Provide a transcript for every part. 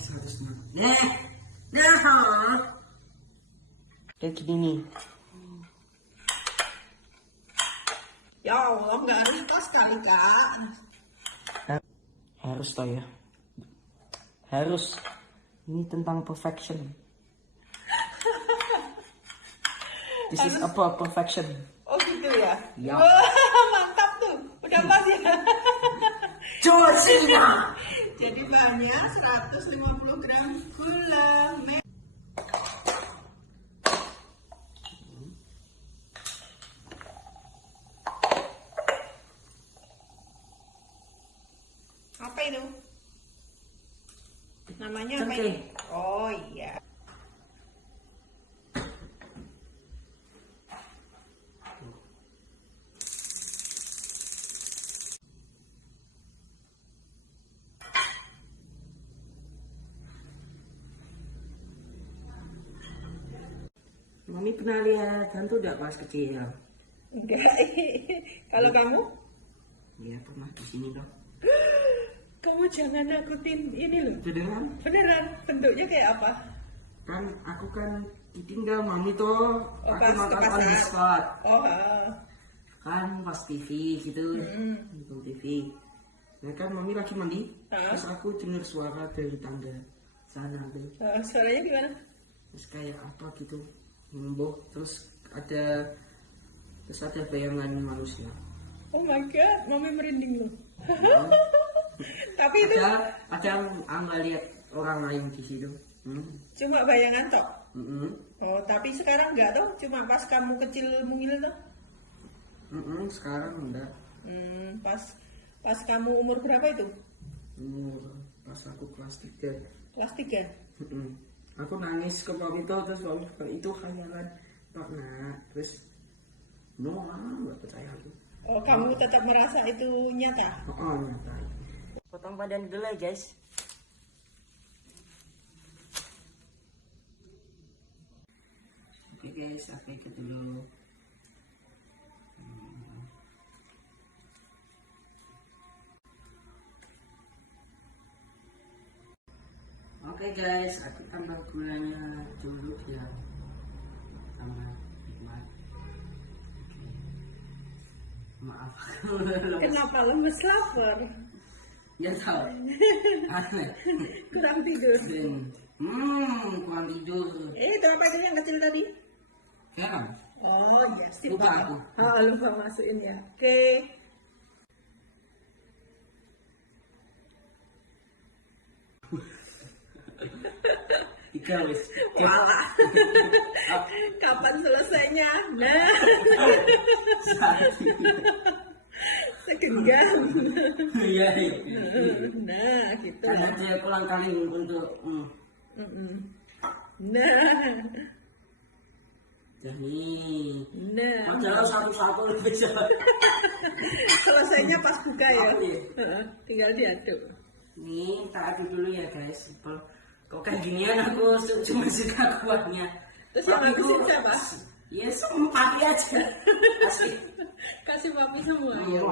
seharusnya. Nah. Kayak gini nih. Ya Allah, nggak harus tos kali Kak. Harus toh ya. Harus. Ini tentang perfection. This is about perfection. Oh gitu ya? Ya. Wah, mantap tuh. Udah pas ya. Josina. Jadi bahannya 150 gram gula merah. Apa itu? Namanya apa Cengkeh. ini? Oh iya. Mami pernah lihat hantu udah pas kecil? Enggak. Kalau kamu? Iya pernah di sini dong. Kamu jangan nakutin ini loh. Beneran? Beneran, bentuknya kayak apa? Kan aku kan ditinggal mami tuh. Oh, Aku pas makan ke on the pasar. spot. Oh, Kan pas TV gitu. Nonton TV. Nah kan mami lagi mandi. Terus aku dengar suara dari tangga sana tuh. suaranya gimana? Terus kayak apa gitu. Ngemboh. Terus ada bayangan manusia. Oh my god, mami merinding loh. Hmm. Tapi itu ada nggak lihat orang lain di situ. cuma bayangan toh. Mm-mm. Oh, tapi sekarang enggak toh? Cuma pas kamu kecil mungil toh? Sekarang enggak. Pas kamu umur berapa itu? Pas aku kelas 3. Kelas 3? Aku nangis ke mami itu, terus mami itu khayalan Pak nak. Terus nggak percaya aku. Oh, kamu tetap merasa itu nyata? Nyata. Potong badan dulu ya guys. Oke guys, aku ikat dulu. Oke guys, aku tambah gulanya dulu ya. Tambah nikmat. Oke. Maaf. Kenapa lemes lapar? Ya tahu. Aneh. Kurang tidur. Kurang tidur. Itu apa itu yang kecil tadi? Garam. Oh iya, sip. Lupa aku. Lupa masukin ya. Oke. Tiga wis. Walah. Kapan selesainya? Nah. Segenggam. Iya. Nah, gitu. Karena dia pulang kali untuk. Nah. Jadi. Nah. Padahal satu-satu bisa. Selesainya pas buka ya. Tinggal diaduk. Nih, tak aduk dulu ya guys. Kok kayak ginian aku cuma suka kuahnya. Terus yang habisin siapa? Ya semua papi aja. Asik. Kasih papi semua. Iya.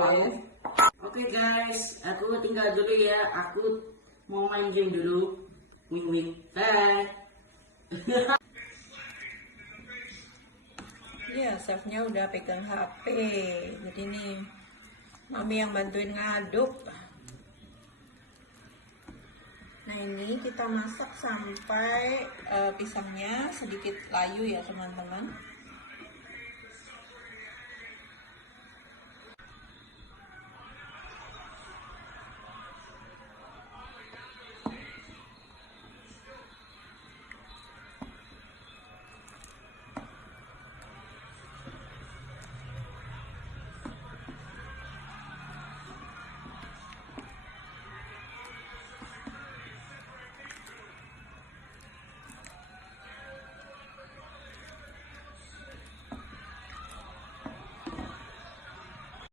Oke guys, aku tinggal dulu ya. Aku mau main game dulu. Wing. Bye. Iya, chefnya udah pegang HP. Jadi nih, mami yang bantuin ngaduk. Nah ini kita masak sampai pisangnya sedikit layu ya teman-teman.